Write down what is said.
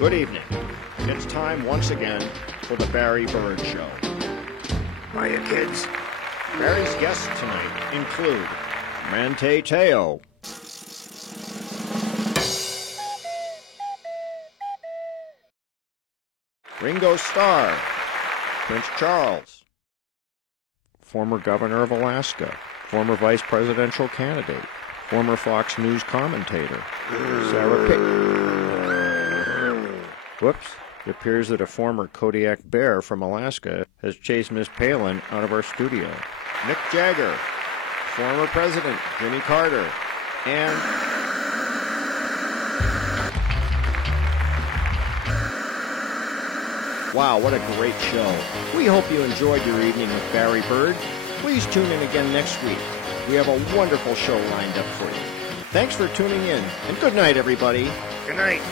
Good evening. It's time once again for the Barry Bird Show. Hiya, kids. Barry's guests tonight include Manti Te'o, Ringo Starr, Prince Charles, former governor of Alaska, former vice presidential candidate, former Fox News commentator, Sarah Whoops. It appears that a former Kodiak bear from Alaska has chased Miss Palin out of our studio. Mick Jagger, former president Jimmy Carter, and wow, what a great show. We hope you enjoyed your evening with Barry Bird. Please tune in again next week. We have a wonderful show lined up for you. Thanks for tuning in, and good night, everybody. Good night.